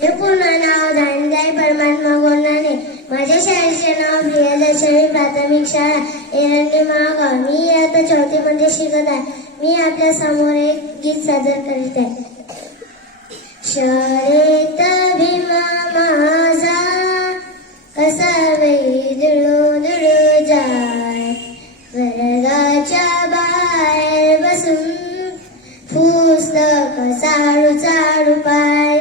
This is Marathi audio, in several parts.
माझे पूर्ण नाव दानदाई परमात्मा गोंडाने. माझ्या शाळेचे नाव प्रियदर्शनी प्राथमिक शाळा एरंडी महागाव. मी आता 4थी मध्ये शिकत आहे. मी आपल्या समोर एक गीत सादर करीत आहे. शाळेत भीमा माझा कसा वेळी दुळू जाय, वर्गाच्या बाहेर बसून पुस्तक चाळू पाय.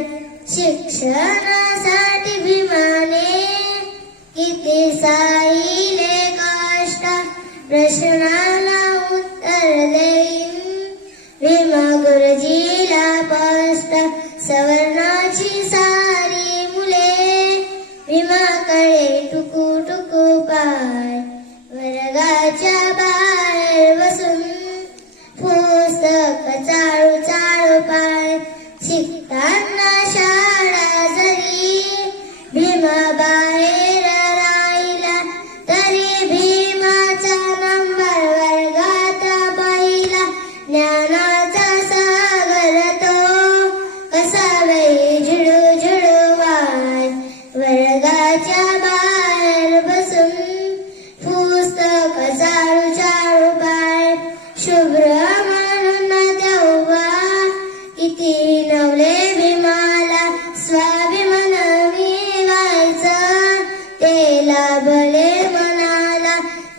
शिक्षणासाठी भीमाने किती साहिले कष्ट, प्रश्नाला उत्तर देईन भीमा गुरुजीला स्पष्ट. सवर्णाची सारी मुले भीमाकडे टुकू पाय, वर्गाच्या बाहेर बसून पुस्तक चाळू पाय. शिकताना शाळा जरी भीमा बाहेर राहिला, तरी भीमाचा नंबर वर्गात पहिला. ज्ञानाचा सागर तो कसा वेळी झुळू वाय, वर्गाच्या बाहेर बसून पुस्तक चाळू पाय. शुभ्र म्हणून तेव्हा किती नवले भीमाला, स्वाभिमान मिळवायचं ते लाभले मनाला.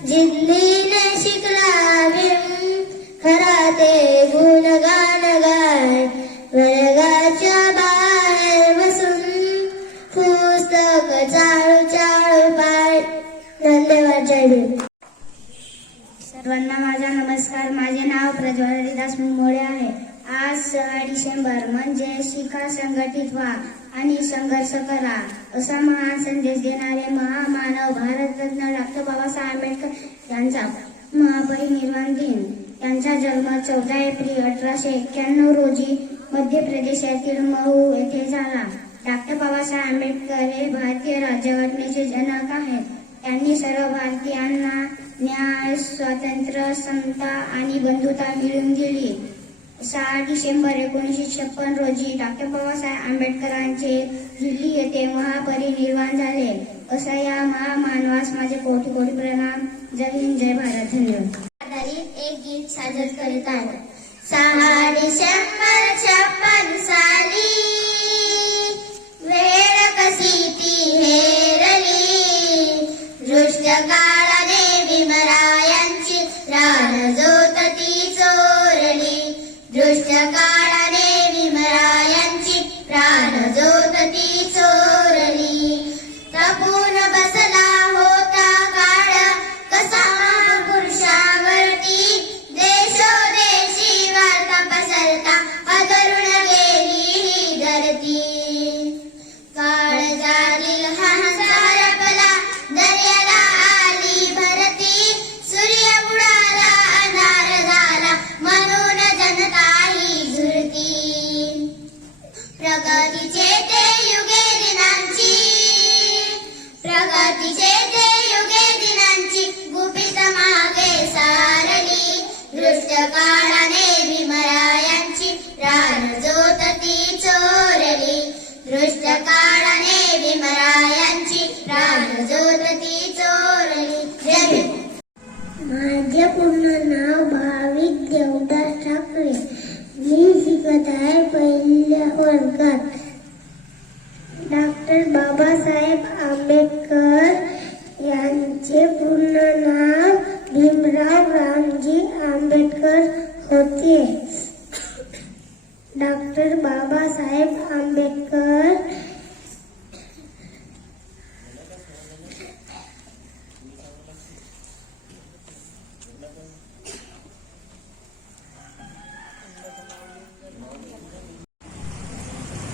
जिद्दीने शिकला भीम खरा ते गुणगान गाय, वर्गाच्या बाहेर बसून पुस्तक चाळू पाय. धन्यवाद. जय भीम. सर्वांना माझा नमस्कार. माझे नाव प्रज्वल हरिदास मुंबोळे आहे. आज 6 डिसेंबर म्हणजे शिका, संघटित व्हा आणि संघर्ष करा असा महान संदेश देणारे महामानव भारतरत्न डॉ. बाबासाहेब आंबेडकर यांचा महापरिनिर्वाण दिन. त्यांचा जन्म 14 एप्रिल 1891 रोजी मध्य प्रदेशातील महू येथे झाला. डॉ. बाबासाहेब आंबेडकर हे भारतीय राज्यघटनेचे जनक आहेत. त्यांनी सर्व भारतीयांना न्याय, स्वातंत्र्य, समता आणि बंधुता मिळवून दिली. 6 डिसेंबर 1956 रोजी डॉ. बाबासाहेब आंबेडकरांचे दिल्ली येथे महापरिनिर्वाण झाले. असा या महामानवास माझे कोटी प्रणाम. जय हिंद, जय भारत. धन्यवाद. आधारित एक गीत सादर करीत आहे. 6 डिसेंबर 56 साली वेळ कशी ती हेरली, दृष्ट काळाने भीमरायांची प्राणज्योत ती चोरली. दृष्ट काळाने भीमरायांची प्राणज्योत ती चोरली. तपून बसला होता काळ कसा महापुरुषावरती, देशोदेशी वार्ता पसरता हादरून गेली ही धरती. काळजातील हा हंसारपला दर्याला आली भरती, सूर्य बुडाला अंधार झाला म्हणून जनता ही झुरती. प्रगतीचे ते युगे दिनांची, प्रगतीचे ते युगे दिनांची गुपित मागे सारली. दृष्ट काळाने भीमरायांची प्राणज्योत ती चोरली. दृष्ट काळाने भीमरायांची प्राणज्योत ती चोरली. जय भीम. माझे पूर्ण नाव भाविक देवदास ठाकरे. मी शिकत आहे पहिल्या वर्गात. डॉ. बाबासाहेब आंबेडकर यांचे पूर्ण नाव भीमराव रामजी आंबेडकर होते. डॉ. बाबासाहेब आंबेडकर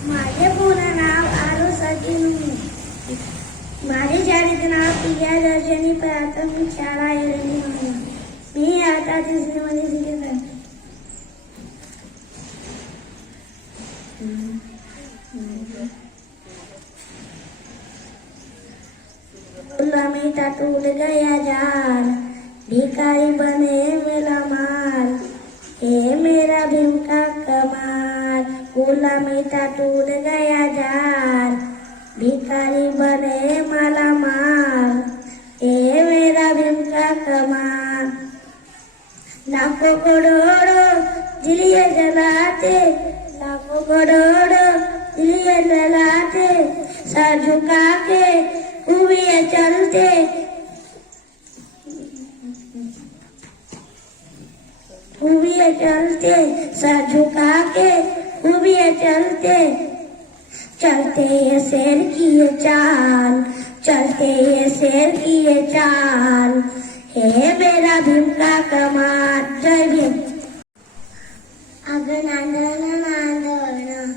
माझे पूर्ण नाव आरुषाजी मुनी. माझे शाळेचे नाव प्रियदर्शनी प्राथमिक शाळा एरंडी महागाव. मी आता 3री मध्ये शिकत आहे. मैं टूट गया जाल, भिखारी बने मेरा माल, हे मेरा भीम का कमाल, गुलामी का टूट गया जाल। भिखारी बने माला माल, ये मेरा भीम का कमाल। लाखों करोड़ों दिलिये जलाते, लाखों करोड़ों दिलिये जलाते, सर झुका के खूबिये चलते, खूबिये चलते, सर झुका के खूबिये चलते, चलते ये शेर की ये चाल, चलते ये शेर की ये चाल, हे मेरा भीम का कमाल। जय भीम। अगं नांदण नांदण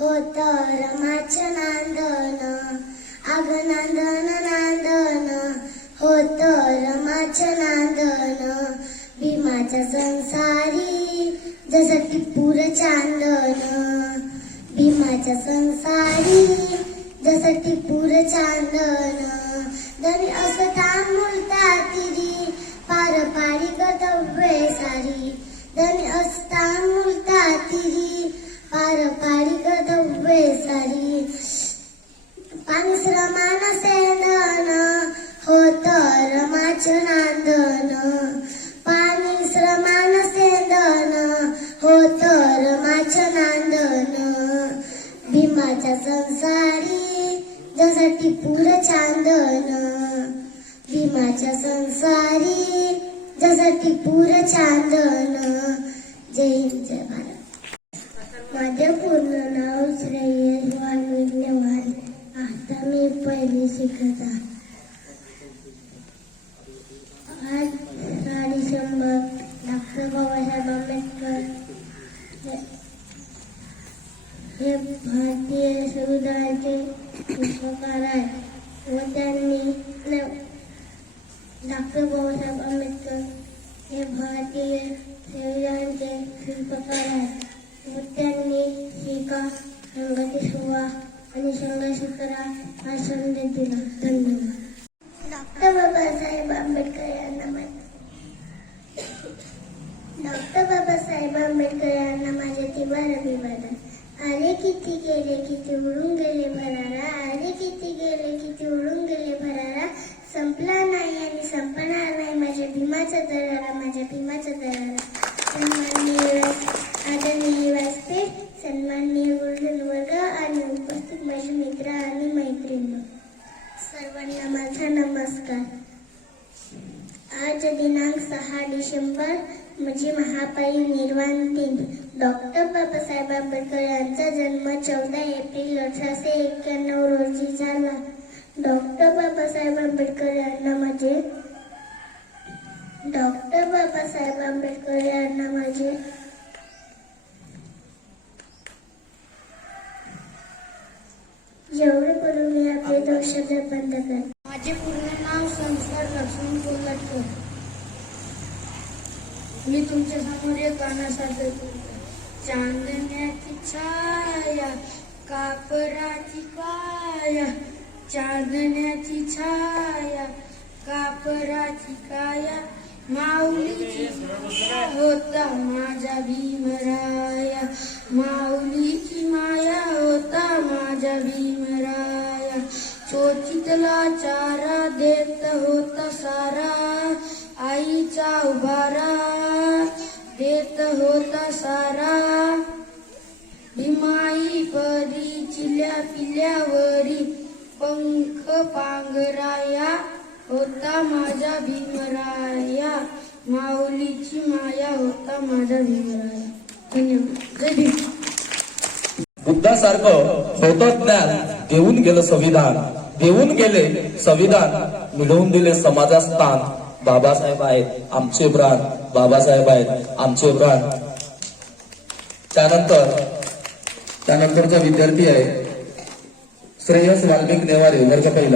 होतं रमाचं नांदण, अगं नांदण नांदण होतं रमाचं नांदण, भीमाच्या संसारी जसं टिपूर चांदण, भीमाच्या संसारी जसं टिपूर चांदण, धनी असता मुलता तिरी पार पाडी कर्तव्ये सारी, धनी असता मुलता तिरी पार पाडी कर्तव्ये सारी, पाणी श्रमान सेंदन होतं रमाचं नांदन, पाणी श्रमान सेंदन होतं रमाचं नांदन, भीमाच्या संसारी जसं टिपूर चांदन, भीमाच्या संसारी जसं टिपूर चांदन। जय हिंद जय भारत। माझं पूर्ण नाव श्रेयस वाल्मिक नेवाले, आता मी पहिली शिकत आहे। आज 6 डिसेंबर डॉक्टर बाबासाहेब आंबेडकर हे भारतीय संविधानाचे शिल्पकार आहेत व त्यांनी डॉक्टर बाबासाहेब आंबेडकर हे भारतीय संविधानाचे शिल्पकार आहेत व त्यांनी शिका, संघटित व्हा आणि संघर्ष करा हा संदेश दिला। धन्यवाद। डॉक्टर बाबासाहेब आंबेडकर यांना डॉक्टर बाबासाहेब आंबेडकर यांना माझे 12 अभिवादन। आले किती गेले किती उडून गेले भरारा, आले किती गेले किती उडून गेले भरारा, संपला नाही आणि संपणार नाही माझ्या भीमाचा दरारा, माझ्या भीमाचा दरारा। सन्माननीय आदरणीय व्यासपीठ, सन्माननीय गुरुजन वर्ग आणि उपस्थित माझे मित्र आणि मैत्रिणी, सर्वांना माझा नमस्कार। आज दिनांक 6 डिसेंबर म्हणजे महापायी निर्वाण दिन। डॉक्टर बाबासाहेब आंबेडकर यांचा जन्म 14 एप्रिल 1891 रोजी झाला। डॉक्टर बाबासाहेब आंबेडकर यांना माझे एवढे बोलून मी आपले 2 शब्द बंद कर। माझे पूर्ण नाव संस्कार लक्ष्मण कोल्हटकर। मी तुमच्या समोर एक गाणं सादर करतो। चांदण्याची छाया कापराची काया, चांदण्याची छाया कापराची काया, माऊलीची माया होता माझा भीमराया, माऊलीची माया होता माझा भीमराया, चोचीतला चारा देत होता सारा, आईचा उभारा देत होता सारा, भीमाई परी चिल्या पिल्यावरी पंख पांघराया होता माझा भीमराया, माऊलीची माया होता माझा भीमराया। धन्यवाद। जय भीम। बुद्धासारखं होतं ज्ञान देऊन गेलं संविधान, देऊन गेले संविधान, मिळवून दिले समाजात स्थान। बाबासाहेब आहेत आमचे प्राण, बाबासाहेब आहेत आमचे प्राण। त्यानंतरचा विद्यार्थी आहे श्रेयस वाल्मिक नेवाले, वर्ग पहिला।